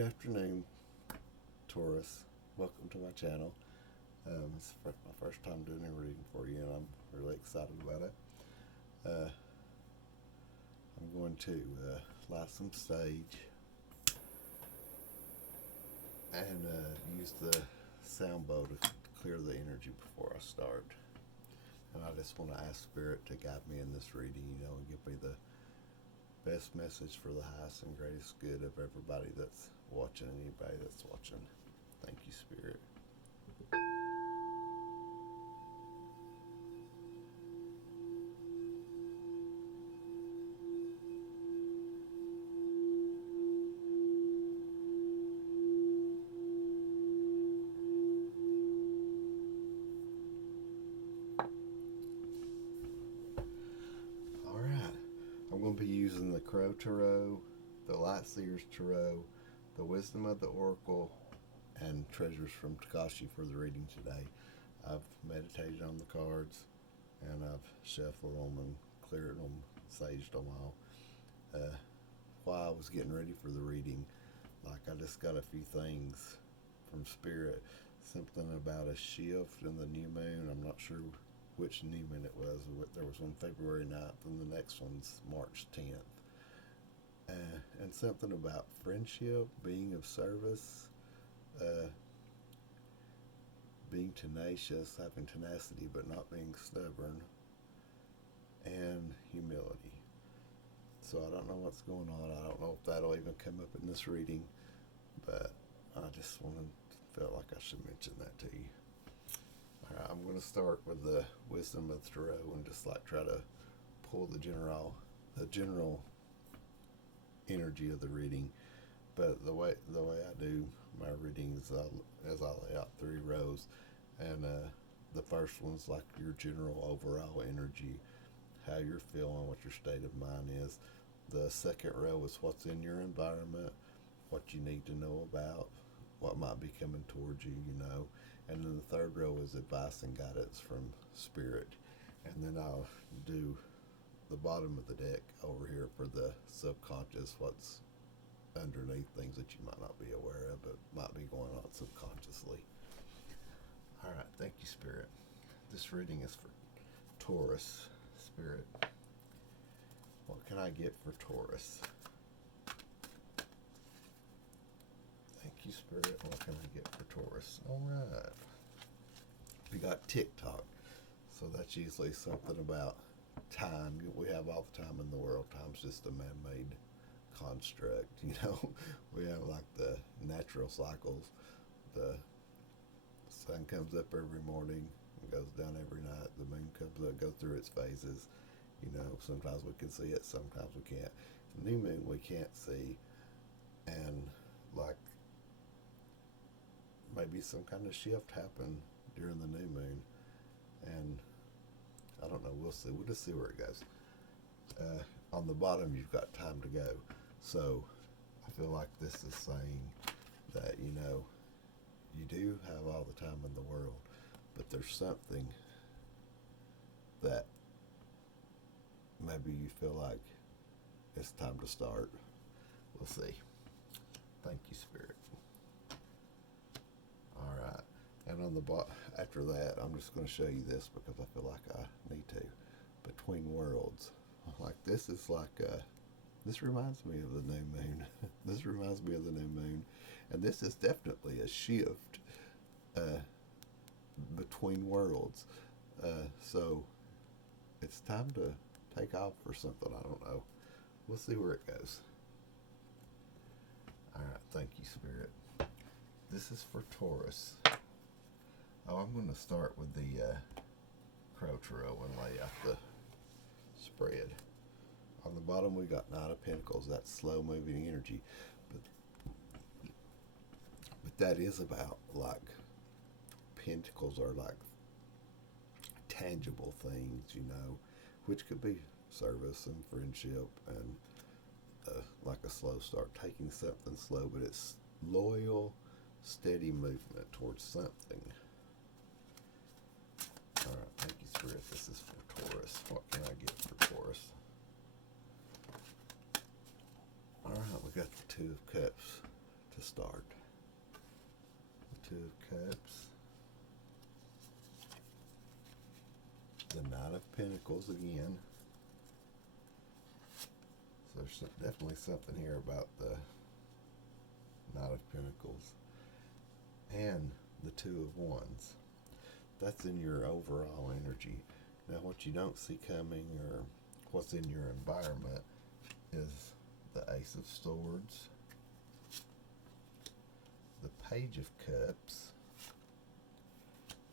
Good afternoon, Taurus. Welcome to my channel. It's my first time doing a reading for you, and I'm really excited about it. I'm going to light some sage and use the sound bowl to clear the energy before I start. And I just want to ask Spirit to guide me in this reading, and give me the best message for the highest and greatest good of everybody that's watching, anybody that's watching. Thank you, Spirit. Alright, I'm going to be using the Crow Tarot, the Light Seers Tarot, the Wisdom of the Oracle, and Treasures from Takashi for the reading today. I've meditated on the cards, and I've shuffled them and cleared them, saged them all. While I was getting ready for the reading, I just got a few things from Spirit. Something about a shift in the new moon. I'm not sure which new moon it was. There was one February 9th, and the next one's March 10th. And something about friendship, being of service, being tenacious, having tenacity but not being stubborn, and humility. So I don't know what's going on. I don't know if that'll even come up in this reading, but I just felt like I should mention that to you. Alright, I'm going to start with the Wisdom of the Tarot and just try to pull the general energy of the reading. But the way I do my readings is I lay out 3 rows, and the first one's like your general overall energy, how you're feeling, what your state of mind is. The second row is what's in your environment, what you need to know about, what might be coming towards you, And then the third row is advice and guidance from Spirit. And then I'll do the bottom of the deck over here for the subconscious, what's underneath, things that you might not be aware of but might be going on subconsciously. Alright, thank you, Spirit. This reading is for Taurus. Spirit, what can I get for Taurus? Thank you, Spirit. What can I get for Taurus? Alright. We got TikTok. So that's usually something about time. We have all the time in the world. Time's just a man-made construct, We have the natural cycles. The sun comes up every morning and goes down every night. The moon comes up, goes through its phases. Sometimes we can see it, sometimes we can't. The new moon we can't see, and maybe some kind of shift happened during the new moon, and I don't know, we'll see. We'll just see where it goes. On the bottom you've got time to go. So I feel like this is saying that, you do have all the time in the world, but there's something that maybe you feel like it's time to start. We'll see. Thank you, Spirit. Alright, and on the after that, I'm just going to show you this because I feel like I need to. Between worlds. This is this reminds me of the new moon. This reminds me of the new moon. And this is definitely a shift between worlds. So it's time to take off for something. I don't know. We'll see where it goes. Alright, thank you, Spirit. This is for Taurus. I'm going to start with the Crow Tarot and lay out the spread. On the bottom we got Knight of Pentacles. That's slow moving energy, but that is about pentacles are tangible things, which could be service and friendship and a slow start, taking something slow, but it's loyal, steady movement towards something. Alright, thank you, Spirit. This is for Taurus. What can I get for Taurus? Alright, we got the Two of Cups to start. The Two of Cups, the Knight of Pentacles again. So there's definitely something here about the Knight of Pentacles. And the Two of Wands. That's in your overall energy. Now what you don't see coming, or what's in your environment, is the Ace of Swords, the Page of Cups,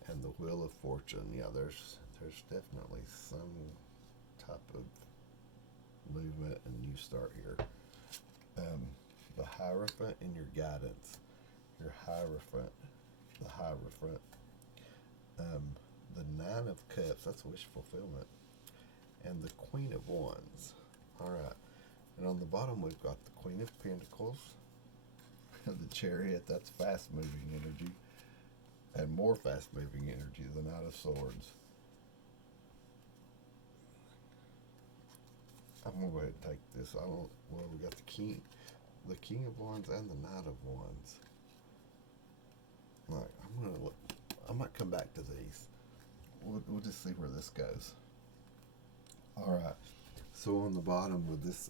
and the Wheel of Fortune. Yeah, there's definitely some type of movement and new start here. The Hierophant and your guidance. Your Hierophant, the Hierophant. The Nine of Cups, that's wish fulfillment. And the Queen of Wands. Alright. And on the bottom we've got the Queen of Pentacles. The Chariot, that's fast moving energy. And more fast moving energy, the Knight of Swords. I'm gonna go ahead and take this. We got the King of Wands and the Knight of Wands. Like, I might come back to these. We'll just see where this goes. Alright, so on the bottom with this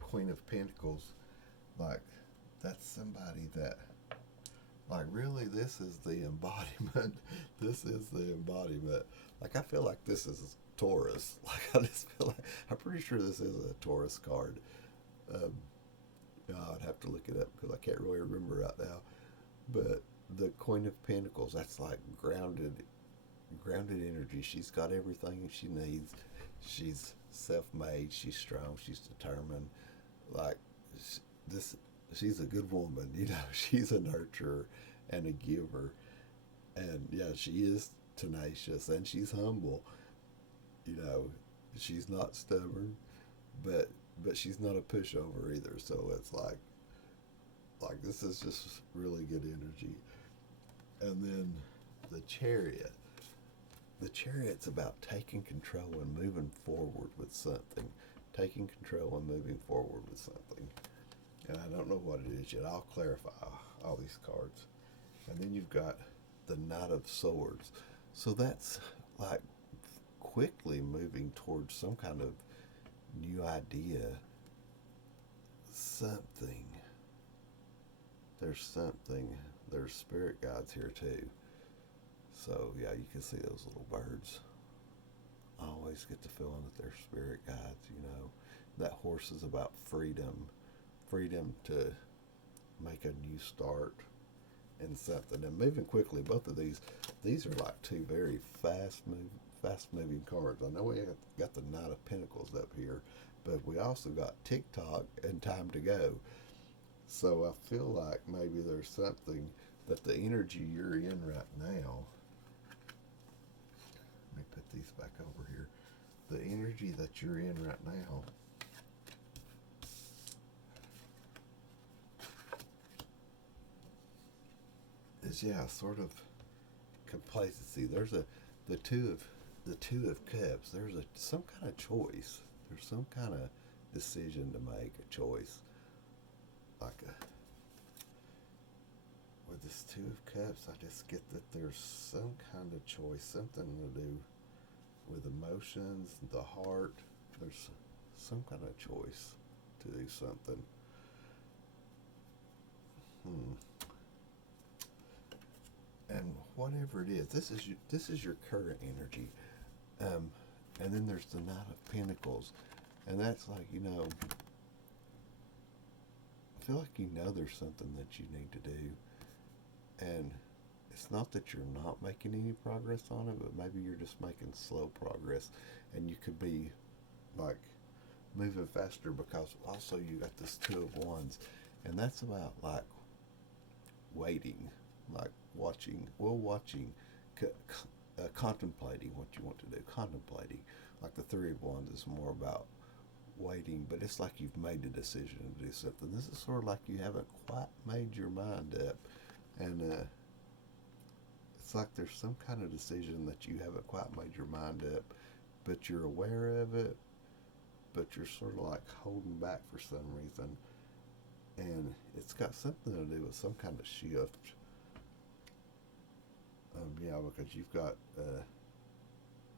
Queen of Pentacles, like, that's somebody that, like, really, this is the embodiment. This is the embodiment. Like, I feel like this is Taurus. Like, I just feel like, I'm pretty sure this is a Taurus card. I'd have to look it up because I can't really remember right now. But the Queen of Pentacles, that's like grounded energy. She's got everything she needs. She's self-made. She's strong. She's determined. Like, she's a good woman. You know, she's a nurturer and a giver. And yeah, she is tenacious and she's humble. You know, she's not stubborn, but she's not a pushover either. So it's like this is just really good energy. And then the Chariot. The Chariot's about taking control and moving forward with something. Taking control and moving forward with something. And I don't know what it is yet. I'll clarify all these cards. And then you've got the Knight of Swords. So that's like quickly moving towards some kind of new idea. Something. There's something. There's spirit guides here too. So yeah, you can see those little birds. I always get the feeling that they're spirit guides, you know. That horse is about freedom. Freedom to make a new start in something. And moving quickly, both of these are like two very fast moving cards. I know we got the Knight of Pentacles up here, but we also got TikTok and Time to Go. So I feel like maybe there's something that the energy you're in right now, let me put these back over here. The energy that you're in right now is, yeah, sort of complacency. There's the two of Cups. There's some kind of choice. There's some kind of decision to make, a choice. With this Two of Cups, I just get that there's some kind of choice, something to do with emotions, the heart. There's some kind of choice to do something. And whatever it is, this is your current energy. And then there's the Knight of Pentacles, and that's like, you know, I feel like, you know, there's something that you need to do, and it's not that you're not making any progress on it, but maybe you're just making slow progress, and you could be like moving faster because also you got this Two of Wands, and that's about like waiting, like contemplating what you want to do, contemplating. Like the Three of Wands is more about waiting, but it's like you've made a decision to do something. This is sort of like you haven't quite made your mind up, and it's like there's some kind of decision that you haven't quite made your mind up, but you're aware of it, but you're sort of like holding back for some reason. and it's got something to do with some kind of shift. Yeah, because you've got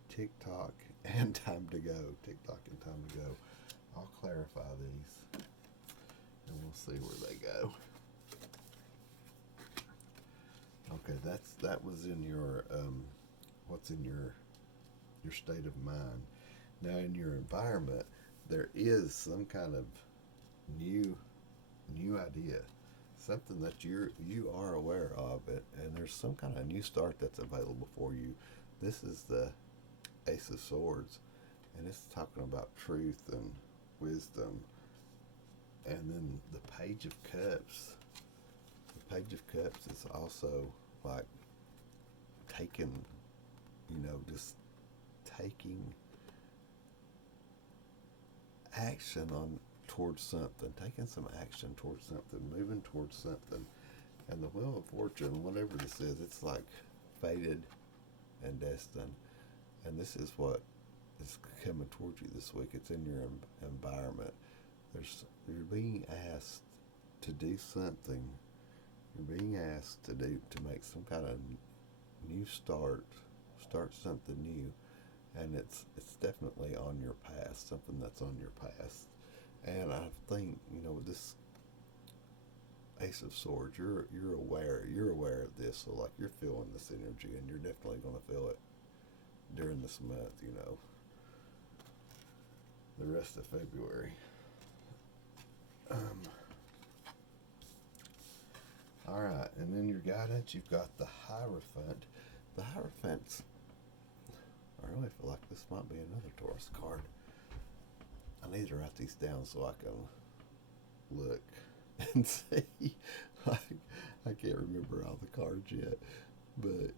TikTok and time to go. TikTok and time to go. I'll clarify these, and we'll see where they go. Okay, that was in your what's in your state of mind. Now, in your environment, there is some kind of new new idea, something that you are aware of it, and there's some kind of new start that's available for you. This is the Ace of Swords, and it's talking about truth and wisdom. And then the Page of Cups. The Page of Cups is also like taking, just taking action on towards something, taking some action towards something, moving towards something. And the Wheel of Fortune, whatever this is, it's like fated and destined. And this is what is coming towards you this week. It's in your environment. You're being asked to do something. You're being asked to make some kind of new start something new, and it's definitely on your past, something that's on your past. And I think with this Ace of Swords, you're aware of this, so like you're feeling this energy, and you're definitely going to feel it during this month. The rest of February. All right, and then your guidance, you've got the Hierophant. The Hierophant's, I really feel like this might be another Taurus card. I need to write these down so I can look and see. Like, I can't remember all the cards yet, but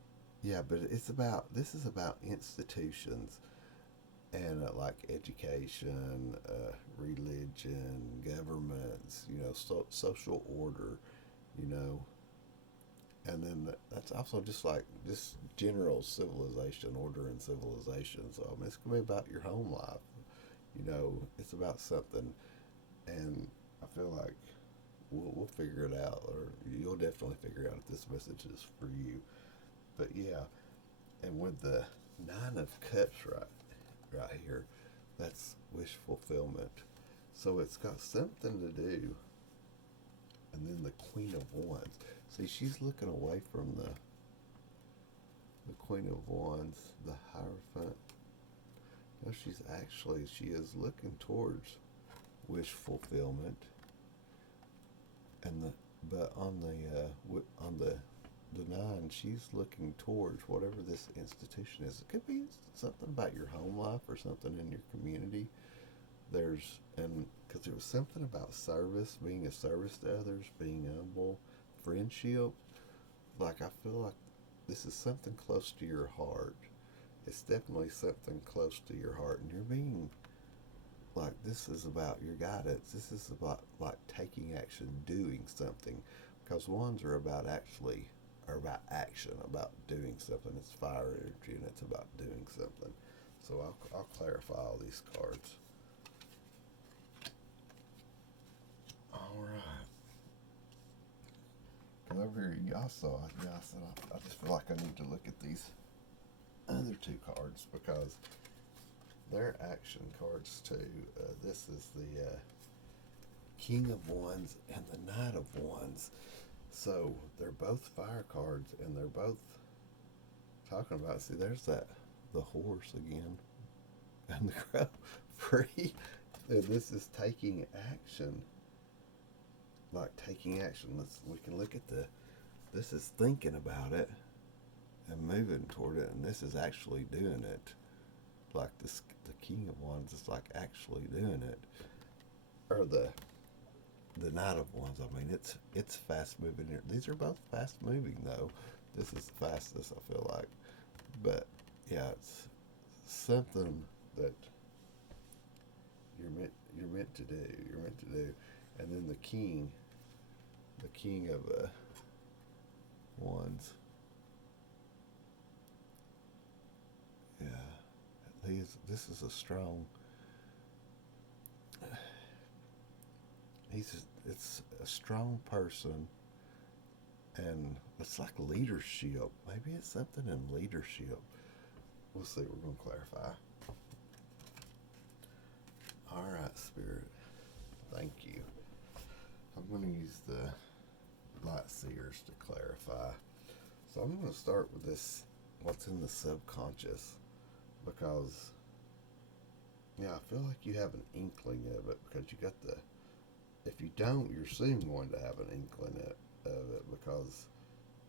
yeah, but this is about institutions and like education, religion, governments, social order, you know, and then that's also just like just general civilization, order and civilization. So I mean, it's gonna be about your home life. It's about something, and I feel like we'll figure it out, or you'll definitely figure out if this message is for you. But yeah, and with the Nine of Cups right here, that's wish fulfillment. So it's got something to do. And then the Queen of Wands. See, she's looking away from the Queen of Wands, the Hierophant. No, she is looking towards wish fulfillment. But on the nine, she's looking towards whatever this institution is. It could be something about your home life or something in your community. Because there was something about service, being a service to others, being humble, friendship. Like, I feel like this is something close to your heart. It's definitely something close to your heart, and you're being like, this is about your guidance. This is about like taking action, doing something, because ones are about action, about doing something. It's fire energy, and it's about doing something. So I'll clarify all these cards. All right. And over here, y'all saw it. Yeah, I just feel like I need to look at these other two cards because they're action cards too. This is the King of Wands and the Knight of Wands. So they're both fire cards, and they're both talking about. See, there's the horse again, and the crow free. And this is taking action. Like taking action. We can look at this is thinking about it and moving toward it, and this is actually doing it. Like the King of Wands is like actually doing it, or the Knight of Wands. I mean, it's fast moving here. These are both fast moving though. This is the fastest I feel like, but yeah, it's something that you're meant to do. You're meant to do. And then the King of Wands. Yeah, this is a strong. it's a strong person, and it's like leadership. Maybe it's something in leadership. We'll see. We're going to clarify. All right, Spirit. Thank you. I'm going to use the light seers to clarify. So I'm going to start with this, what's in the subconscious, because, yeah, I feel like you have an inkling of it, because you got the, if you don't, you're soon going to have an inkling of it, because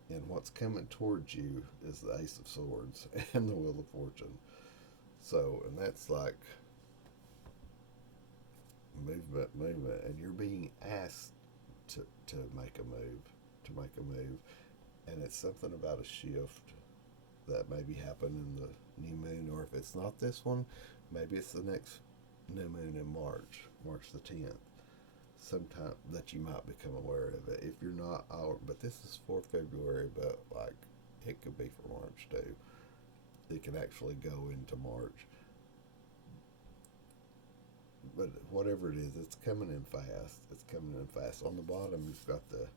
in what's coming towards you is the Ace of Swords and the Wheel of Fortune. So, and that's like movement, and you're being asked to make a move, and it's something about a shift that maybe happened in the new moon, or if it's not this one, maybe it's the next new moon in March the 10th. Sometime that you might become aware of it. If you're not, but this is for February, but like it could be for March too. It can actually go into March. But whatever it is, it's coming in fast. It's coming in fast. On the bottom, you've got the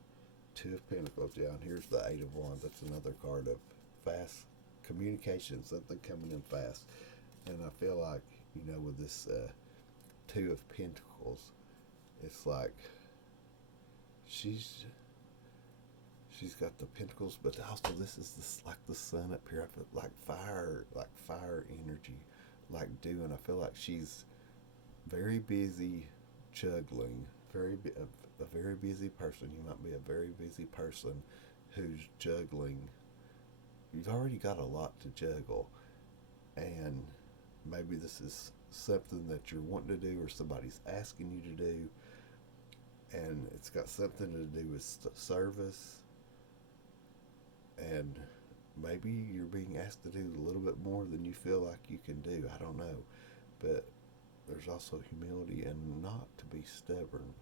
Two of Pentacles down. Here's the Eight of Wands. That's another card of fast communication, something coming in fast. And I feel like, with this Two of Pentacles, it's like she's got the pentacles, but also this is like the sun up here. I feel like fire energy, like doing. I feel like she's very busy juggling, a very busy person. You might be a very busy person who's juggling. You've already got a lot to juggle, and maybe this is something that you're wanting to do or somebody's asking you to do, and it's got something to do with service, and maybe you're being asked to do a little bit more than you feel like you can do. I don't know, but there's also humility and not to be stubborn.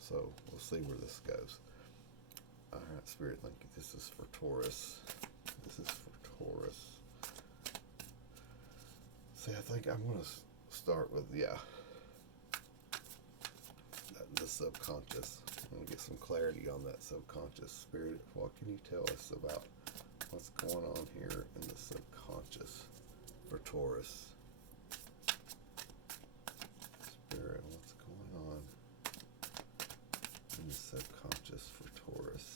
So we'll see where this goes. All right, Spirit, thank you. This is for Taurus. See, I think I'm going to start with, the subconscious. I'm going to get some clarity on that subconscious. Spirit, what can you tell us about what's going on here in the subconscious for Taurus? Spirit, what's going on in the subconscious for Taurus?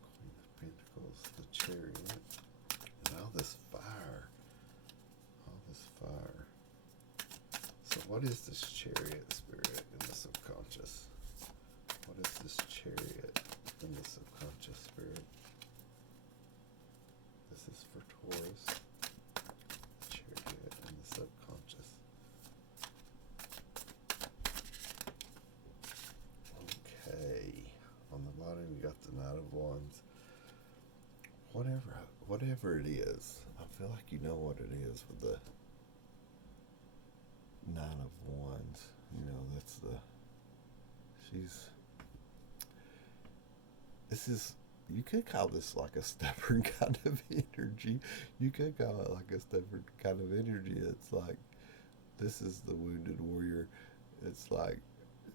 Queen of Pentacles, the Chariot, and all this fire. So what is this Chariot, Spirit, in the subconscious? What is this Chariot in the subconscious, Spirit? This is for Taurus. Chariot in the subconscious. Okay. On the bottom, you got the Knight of Wands. Whatever it is, I feel like you know what it is with the Nine of Wands. You could call this like a stubborn kind of energy. You could call it like a stubborn kind of energy. It's like, this is the wounded warrior. It's like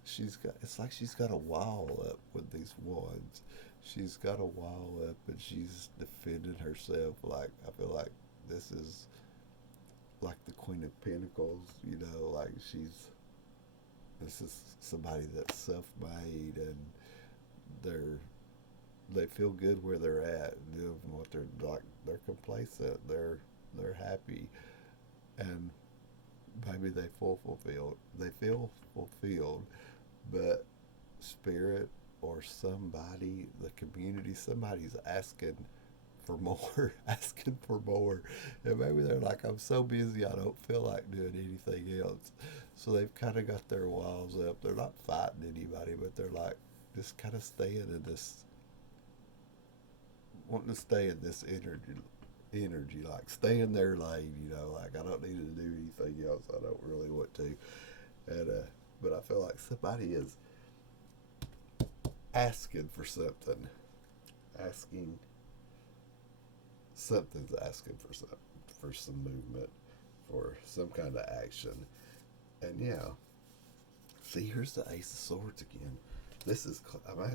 she's got a wall up with these wands. She's got a wall up and she's defending herself. Like, I feel like this is like the Queen of Pentacles, like this is somebody that's self-made, and they feel good where they're at, doing what they're complacent, they're happy, and maybe they feel fulfilled, but Spirit or somebody, the community, somebody's asking for more, and maybe they're like, I'm so busy, I don't feel like doing anything else. So they've kind of got their walls up. They're not fighting anybody, but they're like just kind of wanting to stay in this energy, like stay in their lane, like I don't need to do anything else. I don't really want to, and but I feel like somebody is asking for something, something's asking for some movement or some kind of action. And yeah, see, here's the Ace of Swords again. This is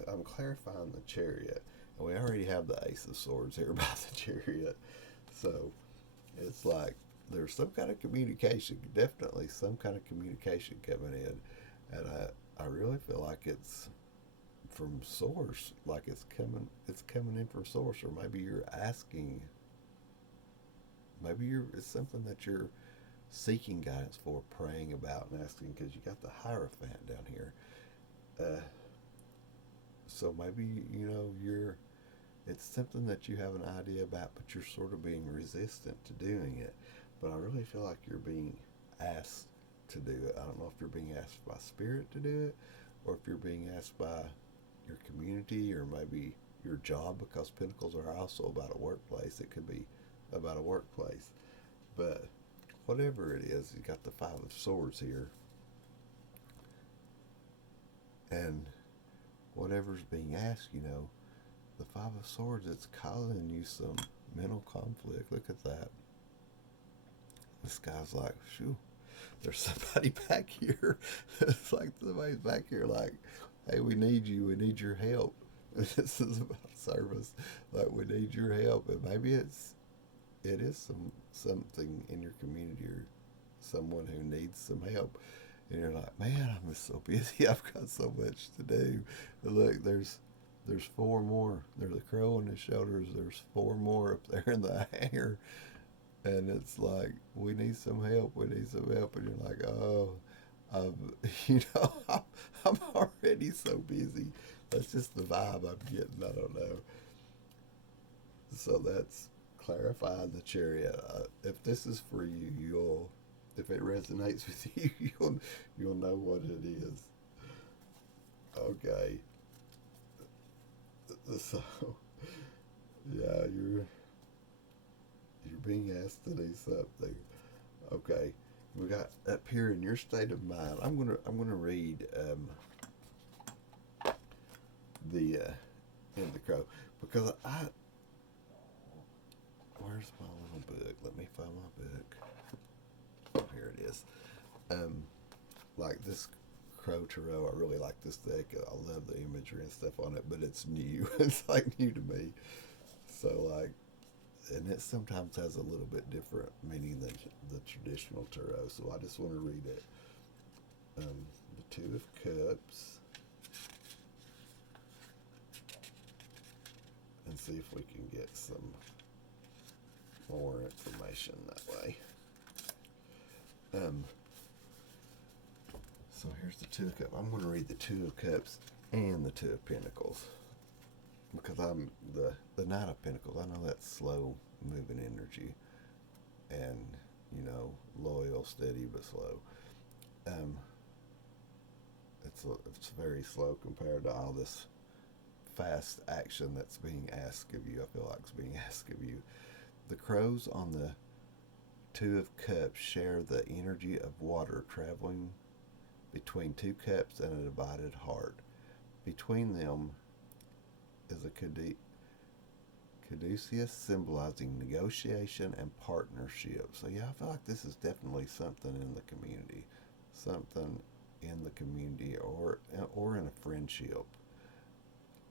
I'm clarifying the Chariot, and we already have the Ace of Swords here by the Chariot. So it's like there's some kind of communication, definitely some kind of communication coming in, and I really feel like it's from source, like it's coming in from source, or maybe you're asking, maybe it's something that you're seeking guidance for, praying about and asking, because you got the Hierophant down here. Uh, so maybe it's something that you have an idea about, but you're sort of being resistant to doing it. But I really feel like you're being asked to do it. I don't know if you're being asked by spirit to do it, or if you're being asked by your community, or maybe your job, because Pentacles are also about a workplace. It could be about a workplace. But whatever it is, you got the Five of Swords here. And whatever's being asked, the Five of Swords, it's causing you some mental conflict. Look at that. This guy's like, shoo, there's somebody back here. It's like somebody's back here like, hey, we need you. We need your help. This is about service. Like, we need your help. And maybe it is something in your community, or someone who needs some help. And you're like, man, I'm just so busy. I've got so much to do. And look, there's four more. There's a crow on his shoulders. There's four more up there in the air. And it's like, we need some help. We need some help. And you're like, oh, I'm already so busy. That's just the vibe I'm getting. I don't know. So that's clarifying the Chariot. If this is for you, if it resonates with you, you'll know what it is. Okay. So, yeah, you're being asked to do something. Okay, we got up here in your state of mind. I'm gonna read the in the crow, because where's my little book? Let me find my book. Oh, here it is. Like this Crow Tarot, I really like this deck. I love the imagery and stuff on it, but it's new. It's like new to me. So like, and it sometimes has a little bit different meaning than the traditional tarot. So I just want to read it. The Two of Cups, and see if we can get some more information that way. So here's the Two of Cups. I'm going to read the Two of Cups and the Two of Pentacles, because I'm the Knight of Pentacles. I know that's slow moving energy, and loyal, steady but slow. It's very slow compared to all this fast action that's being asked of you. I feel like it's being asked of you. The crows on the Two of Cups share the energy of water traveling between two cups and a divided heart. Between them is a caduceus, symbolizing negotiation and partnership. So yeah, I feel like this is definitely something in the community. Something in the community, or in a friendship.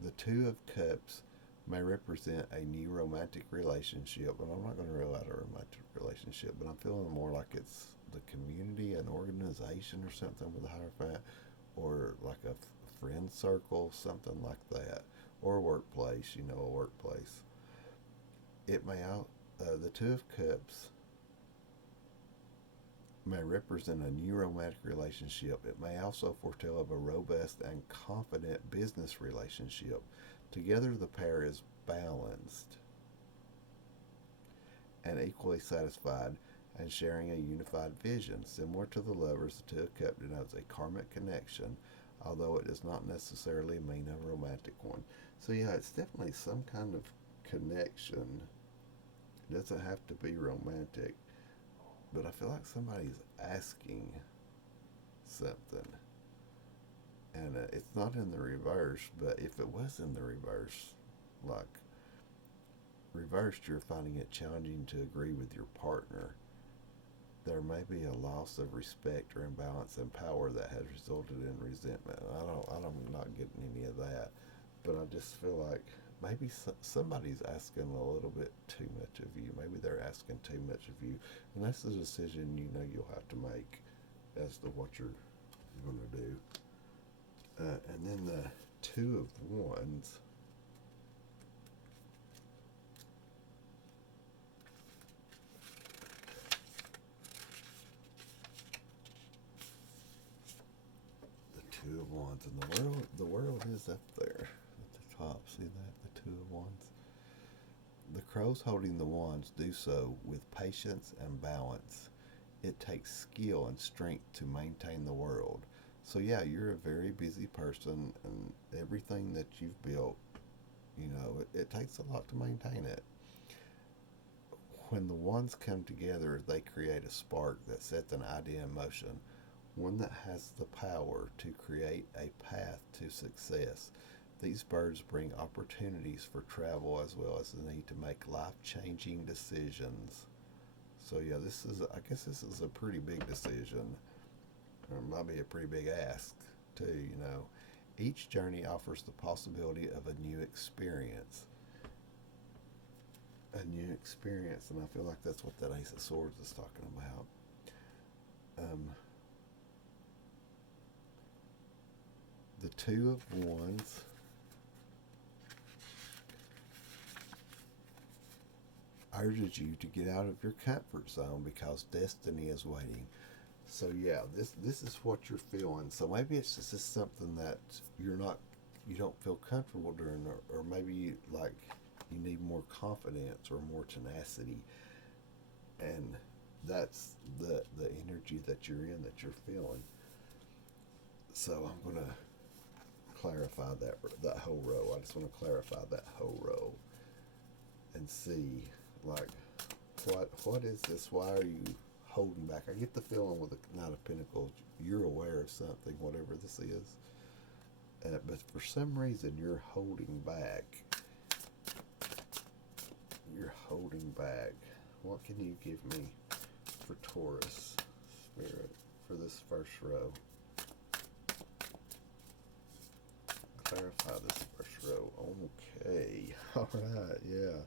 The Two of Cups may represent a new romantic relationship, and I'm not going to rule out a romantic relationship, but I'm feeling more like it's the community, an organization or something with a Hierophant, or like a friend circle, something like that, or a workplace, a workplace. It may the Two of Cups may represent a new romantic relationship. It may also foretell of a robust and confident business relationship. Together, the pair is balanced and equally satisfied, and sharing a unified vision. Similar to the lovers, the Two of Cups denotes a karmic connection, although it does not necessarily mean a romantic one. So yeah, it's definitely some kind of connection. It doesn't have to be romantic, but I feel like somebody's asking something. And it's not in the reverse, but if it was in the reverse, like reversed, you're finding it challenging to agree with your partner. there may be a loss of respect or imbalance in power that has resulted in resentment. I'm not getting any of that, but I just feel like maybe somebody's asking a little bit too much of you. Maybe they're asking too much of you, and that's the decision you know you'll have to make as to what you're going to do. And then the Two of Wands. Two of Wands, and the world is up there at the top. See that? The Two of Wands. The crows holding the wands do so with patience and balance. It takes skill and strength to maintain the world. So yeah, you're a very busy person, and everything that you've built, it takes a lot to maintain it. When the wands come together, they create a spark that sets an idea in motion, one that has the power to create a path to success. These birds bring opportunities for travel as well as the need to make life-changing decisions. So yeah, I guess this is a pretty big decision. Or it might be a pretty big ask too. Each journey offers the possibility of a new experience. A new experience, and I feel like that's what that Ace of Swords is talking about. Um, the Two of Wands urges you to get out of your comfort zone because destiny is waiting. So yeah, this is what you're feeling. So maybe it's just something that you don't feel comfortable doing, or maybe you need more confidence or more tenacity, and that's the energy that you're in, that you're feeling. So I'm gonna clarify that whole row. I just want to clarify that whole row and see, like, what is this? Why are you holding back? I get the feeling with the Knight of Pentacles, you're aware of something, whatever this is, but for some reason you're holding back. You're holding back. What can you give me for Taurus Spirit for this first row? Clarify this first row. Okay. All right. Yeah.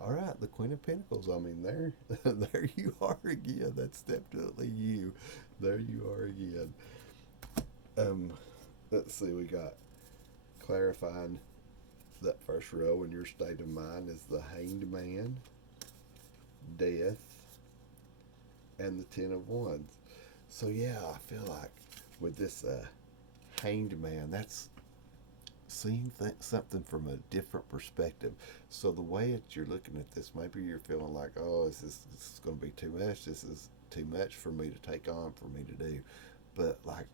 All right. The Queen of Pentacles. I mean, there you are again. That's definitely you. There you are again. Let's see. We got clarifying that first row in your state of mind is the Hanged Man, Death, and the Ten of Wands. So yeah, I feel like with this Hanged Man, that's seeing something from a different perspective. So the way that you're looking at this, maybe you're feeling like, oh, this is going to be too much. This is too much for me to take on, for me to do. But like,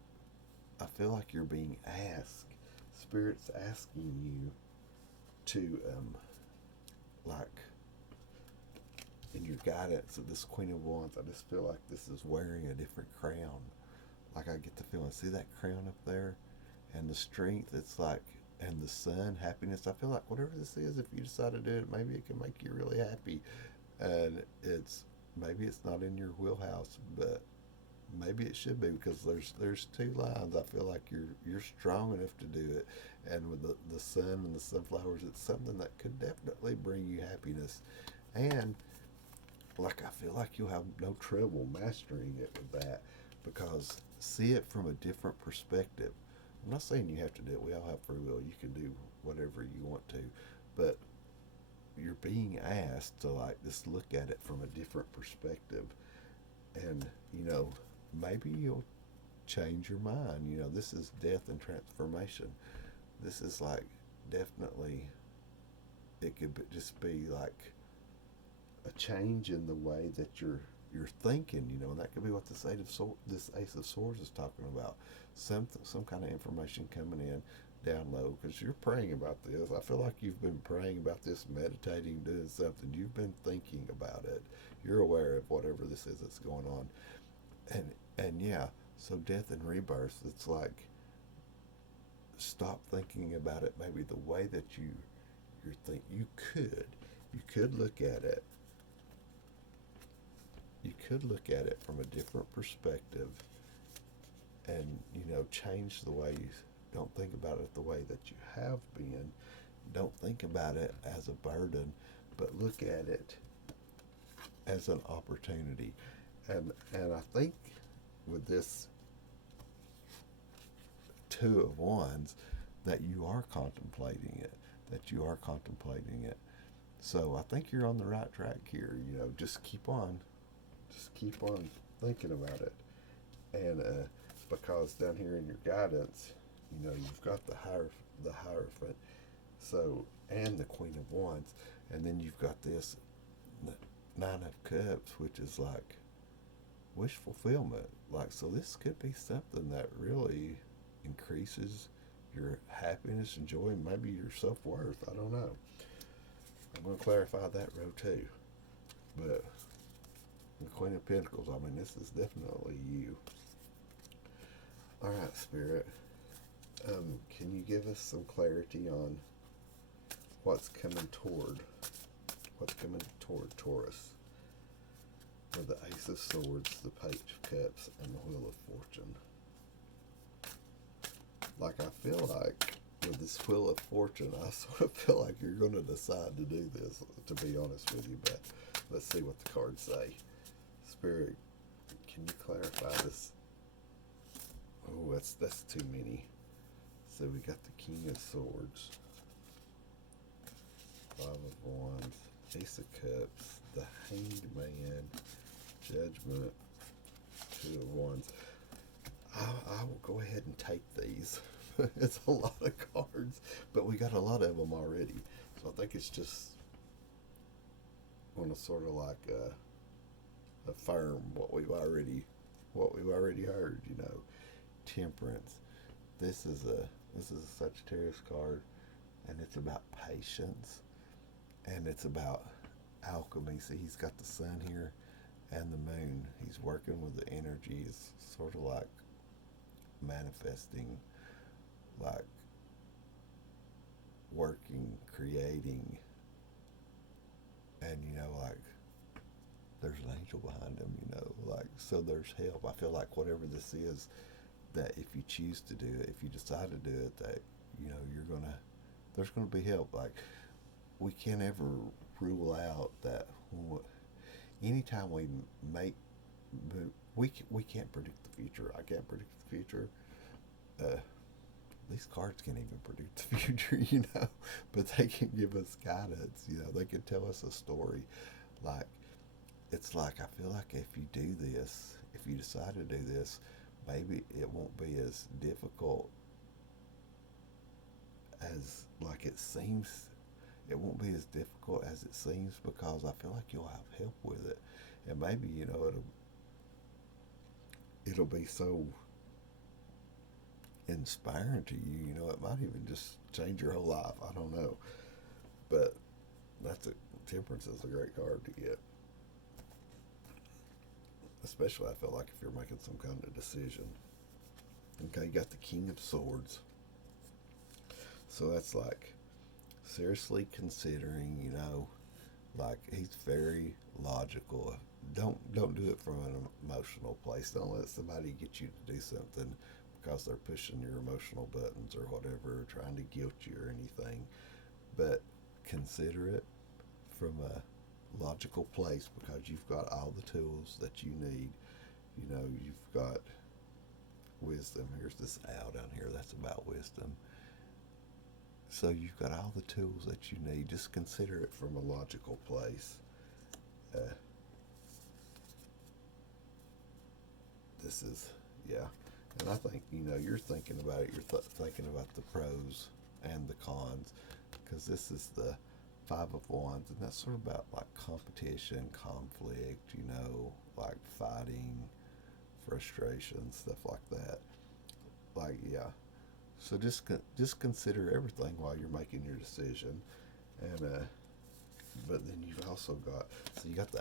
I feel like you're being asked. Spirit's asking you to, like, in your guidance of this Queen of Wands, I just feel like this is wearing a different crown. Like, I get the feeling, see that crown up there? And the strength, it's like, and the sun, happiness. I feel like whatever this is, if you decide to do it, maybe it can make you really happy. And maybe it's not in your wheelhouse, but maybe it should be, because there's two lines. I feel like you're strong enough to do it, and with the sun and the sunflowers, it's something that could definitely bring you happiness, and like, I feel like you'll have no trouble mastering it with that, because see it from a different perspective. I'm not saying you have to do it. We all have free will. You can do whatever you want to, but you're being asked to, like, just look at it from a different perspective, and maybe you'll change your mind. This is death and transformation. This is like, definitely, it could just be like a change in the way that you're thinking, and that could be what this Ace of Swords is talking about. Some kind of information coming in down low, because you're praying about this. I feel like you've been praying about this, meditating, doing something. You've been thinking about it. You're aware of whatever this is that's going on, and yeah. So death and rebirth. It's like, stop thinking about it maybe the way that you could look at it. you could look at it from a different perspective and, change the way you don't think about it the way that you have been. Don't think about it as a burden, but look at it as an opportunity. And I think with this Two of Wands that you are contemplating it, So I think you're on the right track here. Just keep on thinking about it. And because down here in your guidance, you've got the Hierophant, so, and the Queen of Wands, and then you've got this Nine of Cups, which is like wish fulfillment. Like, so this could be something that really increases your happiness and joy, and maybe your self-worth. I don't know. I'm going to clarify that row too. But the Queen of Pentacles, I mean, this is definitely you. All right, Spirit. Can you give us some clarity on what's coming toward Taurus? With the Ace of Swords, the Page of Cups, and the Wheel of Fortune. Like, I feel like with this Wheel of Fortune, I sort of feel like you're going to decide to do this, to be honest with you, but let's see what the cards say. Spirit, can you clarify this? Oh, that's too many. So we got the King of Swords, Five of Wands, Ace of Cups, the Hanged Man, Judgment, Two of Wands. I will go ahead and take these. It's a lot of cards, but we got a lot of them already. So I think it's just want to sort of like affirm what we've already heard. Temperance. This is a Sagittarius card, and it's about patience, and it's about alchemy. See, he's got the sun here and the moon. He's working with the energies, sort of like manifesting, like working, creating, and like there's an angel behind him, like, so there's help. I feel like whatever this is, that if you choose to do it, if you decide to do it, that there's gonna be help. Like, we can't ever rule out that anytime we make we can't predict the future. I can't predict the future. These cards can't even predict the future, but they can give us guidance. They can tell us a story. Like, it's like, I feel like if you do this, if you decide to do this, maybe it won't be as difficult as like it seems. It won't be as difficult as it seems, because I feel like you'll have help with it, and maybe it'll be so inspiring to you. It might even just change your whole life. I don't know, but Temperance is a great card to get. Especially, I feel like if you're making some kind of decision. Okay, you got the King of Swords. So that's like seriously considering, like, he's very logical. Don't do it from an emotional place. Don't let somebody get you to do something because they're pushing your emotional buttons or whatever, trying to guilt you or anything. But consider it from a logical place, because you've got all the tools that you need. You've got wisdom. Here's this owl down here. That's about wisdom. So you've got all the tools that you need. Just consider it from a logical place. This is, yeah. And I think, you're thinking about it. You're thinking about the pros and the cons, because this is the Five of Wands, and that's sort of about like competition, conflict, like fighting, frustration, stuff like that. Like, yeah. So just consider everything while you're making your decision, and but then you've also got, so you've got the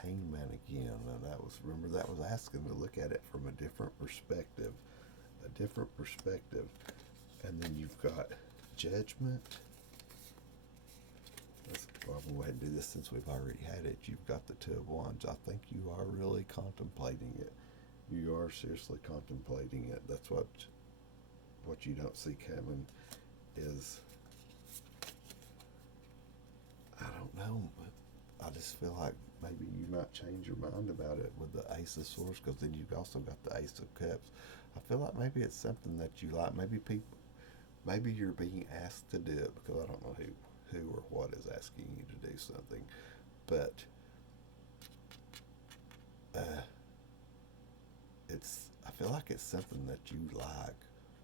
Hangman again, and that was asking to look at it from a different perspective, and then you've got Judgment, Well, I'm going to go ahead and do this since we've already had it. You've got the Two of Wands. I think you are really contemplating it. You are seriously contemplating it. That's what you don't see coming is, I don't know, but I just feel like maybe you might change your mind about it with the Ace of Swords, because then you've also got the Ace of Cups. I feel like maybe it's something that you like. Maybe you're being asked to do it, because I don't know who or what is asking you to do something, but I feel like it's something that you like,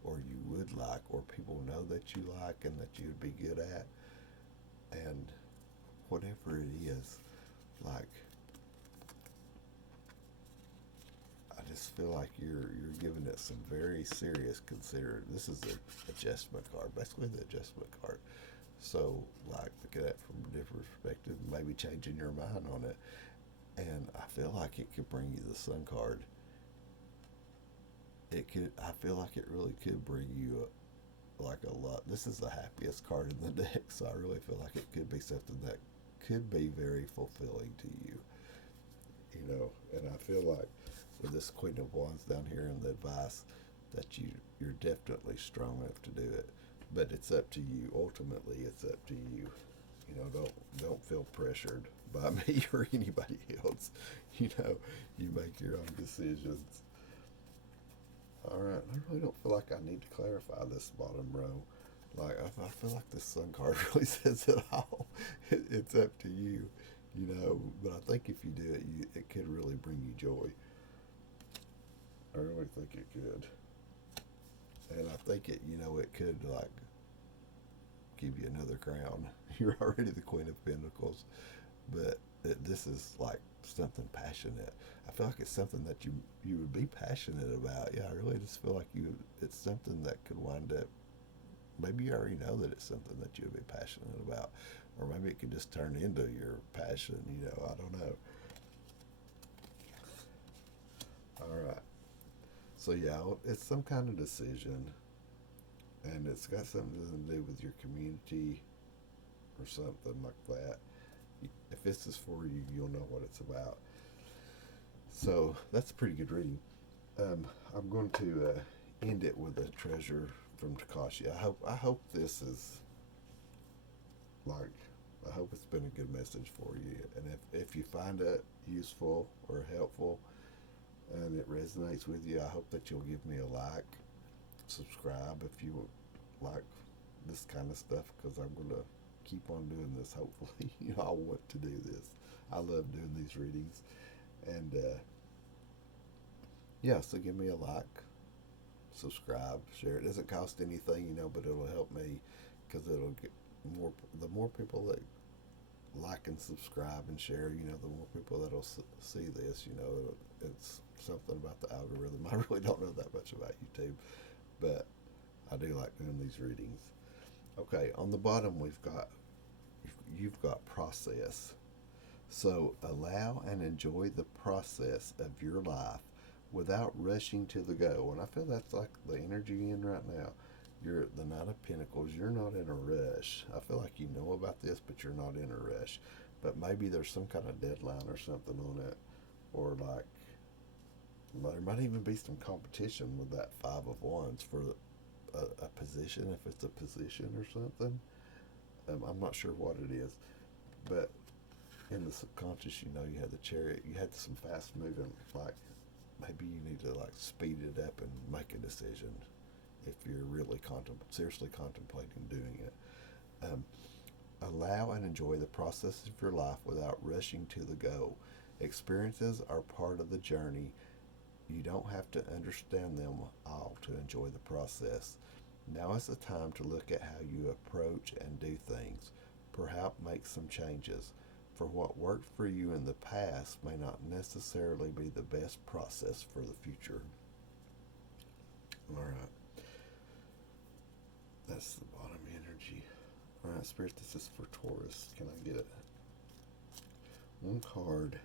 or you would like, or people know that you like and that you'd be good at, and whatever it is, like, I just feel like you're giving it some very serious consider. This is the adjustment card, basically the adjustment card. So, like, look at it from a different perspective, maybe changing your mind on it. And I feel like it could bring you the Sun card. I feel like it really could bring you like a lot. This is the happiest card in the deck, so I really feel like it could be something that could be very fulfilling to you. And I feel like with this Queen of Wands down here and the advice that you're definitely strong enough to do it, but it's up to you. Ultimately, it's up to you. Don't feel pressured by me or anybody else. You make your own decisions. All right, I really don't feel like I need to clarify this bottom row. Like, I feel like this Sun card really says it all. It's up to you, But I think if you do it, it could really bring you joy. I really think it could, and I think it could like give you another crown. You're already the Queen of Pentacles, but this is like something passionate. I feel like it's something that you would be passionate about. Yeah, I really just feel like it's something that could wind up. Maybe you already know that it's something that you would be passionate about, or maybe it could just turn into your passion. I don't know. All right. So yeah, it's some kind of decision, and it's got something to do with your community or something like that. If this is for you, you'll know what it's about. So that's a pretty good reading. I'm going to end it with a treasure from Takashi. I hope this is like, I hope it's been a good message for you. And if you find it useful or helpful and it resonates with you, I hope that you'll give me a like, subscribe if you like this kind of stuff, because I'm going to keep on doing this. Hopefully, I want to do this. I love doing these readings. And yeah, so give me a like, subscribe, share. It doesn't cost anything, but it'll help me, because it'll get the more people that like and subscribe and share, the more people that'll see this. It's something about the algorithm. I really don't know that much about YouTube, but I do like doing these readings. Okay, on the bottom you've got process. So allow and enjoy the process of your life without rushing to the goal. And I feel that's like the energy you're in right now. You're the Knight of Pentacles. You're not in a rush. I feel like you know about this, but you're not in a rush. But maybe there's some kind of deadline or something on it. Or like, there might even be some competition with that Five of Wands for a position, if it's a position or something. I'm not sure what it is. But in the subconscious, you had the Chariot. You had some fast moving, like, maybe you need to like speed it up and make a decision if you're really seriously contemplating doing it. Allow and enjoy the process of your life without rushing to the goal. Experiences are part of the journey. You don't have to understand them all to enjoy the process. Now is the time to look at how you approach and do things. Perhaps make some changes, for what worked for you in the past may not necessarily be the best process for the future. All right. That's the bottom energy. All right, Spirit, this is for Taurus. Can I get one card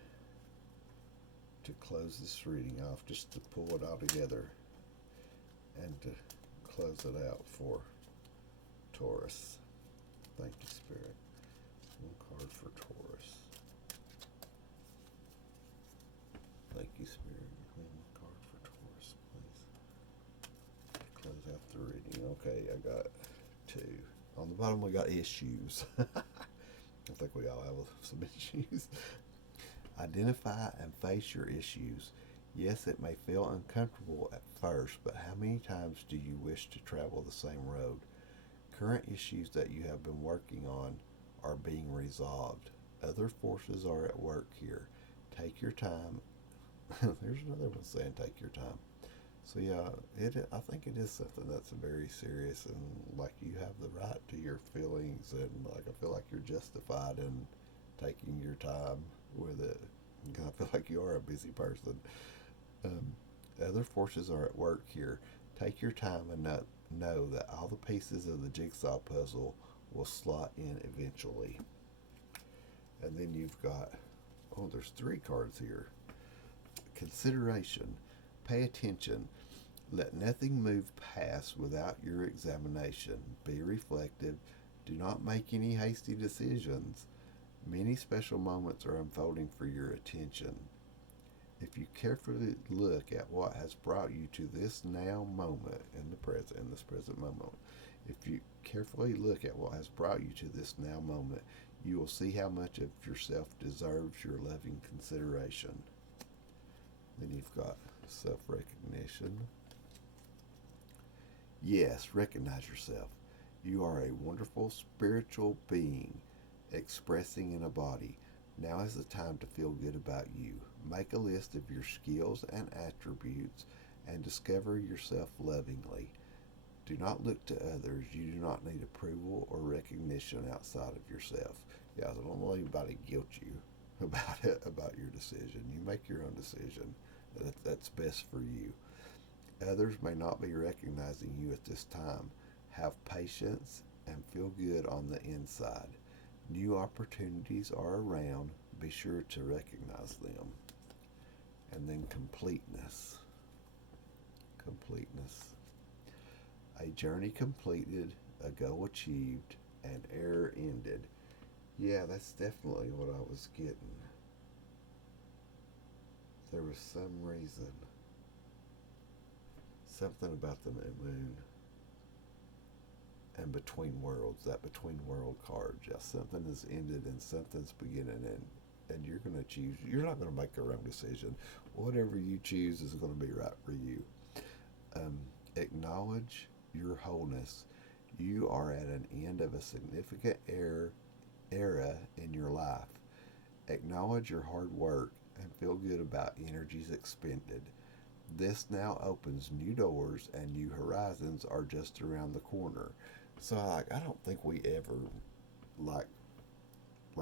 to close this reading off, just to pull it all together and to close it out for Taurus? Thank you, Spirit. One card for Taurus. Thank you, Spirit. One card for Taurus, please. Close out the reading. Okay, I got two. On the bottom, we got issues. I think we all have some issues. Identify and face your issues. Yes, it may feel uncomfortable at first, but how many times do you wish to travel the same road? Current issues that you have been working on are being resolved. Other forces are at work here. Take your time. There's another one saying take your time. So yeah, I think it is something that's very serious, and like you have the right to your feelings, and like I feel like you're justified in taking your time with it. I feel like you are a busy person. Um, Other forces are at work here. Take your time and know that all the pieces of the jigsaw puzzle will slot in eventually. And then you've got, oh, there's three cards here. Consideration. Pay attention. Let nothing move past without your examination. Be reflective. Do not make any hasty decisions. Many special moments are unfolding for your attention. If you carefully look at what has brought you to this now moment in this present moment, if you carefully look at what has brought you to this now moment, you will see how much of yourself deserves your loving consideration. Then you've got self-recognition. Yes, recognize yourself. You are a wonderful spiritual being expressing in a body. Now is the time to feel good about you. Make a list of your skills and attributes and discover yourself lovingly. Do not look to others. You do not need approval or recognition outside of yourself. Yeah, I don't let anybody guilt you about it, about your decision. You make your own decision. That's best for you. Others may not be recognizing you at this time. Have patience and feel good on the inside. New opportunities are around. Be sure to recognize them. And then completeness. Completeness. A journey completed, a goal achieved, an error ended. Yeah, that's definitely what I was getting. There was some reason. Something about the moon and between worlds, that between world card. Yeah, something has ended and something's beginning, and you're going to choose. You're not going to make the wrong decision. Whatever you choose is going to be right for you. Acknowledge your wholeness. You are at an end of a significant era in your life. Acknowledge your hard work and feel good about energies expended. This now opens new doors and new horizons are just around the corner. So I don't think we ever like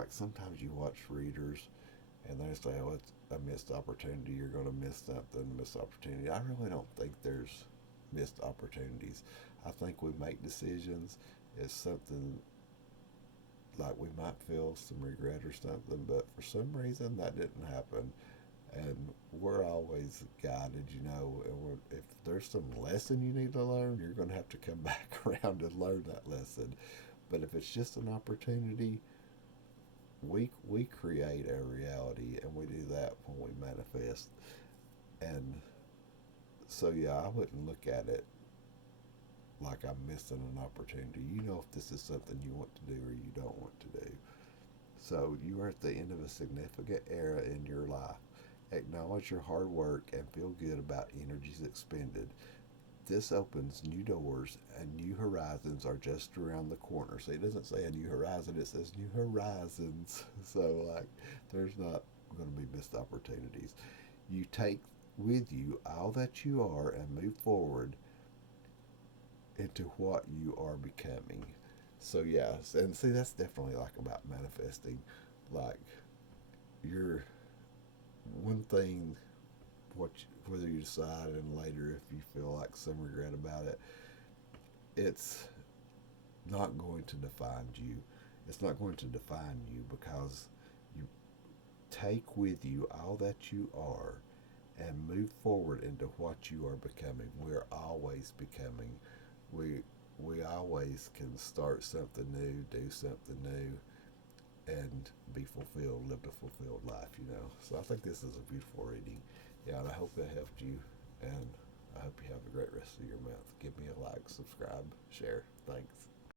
sometimes you watch readers and they say, oh, it's a missed opportunity, you're going to miss something, missed opportunity. I really don't think there's missed opportunities. I think we make decisions. It's something like we might feel some regret or something, but for some reason that didn't happen. And we're always guided, and if there's some lesson you need to learn, you're going to have to come back around and learn that lesson. But if it's just an opportunity, we create our reality, and we do that when we manifest. And so yeah, I wouldn't look at it like I'm missing an opportunity. You know if this is something you want to do or you don't want to do. So you are at the end of a significant era in your life. Acknowledge your hard work and feel good about energies expended. This opens new doors and new horizons are just around the corner. So it doesn't say a new horizon, it says new horizons. So there's not going to be missed opportunities. You take with you all that you are and move forward into what you are becoming. So yes, and see that's definitely about manifesting. Like you're one thing, whether you decide and later if you feel like some regret about it, it's not going to define you. It's not going to define you because you take with you all that you are and move forward into what you are becoming. We're always becoming. We always can start something new, do something new. and be fulfilled, lived a fulfilled life, you know. So I think this is a beautiful reading. Yeah, and I hope that helped you, and I hope you have a great rest of your month. Give me a like, subscribe, share. Thanks.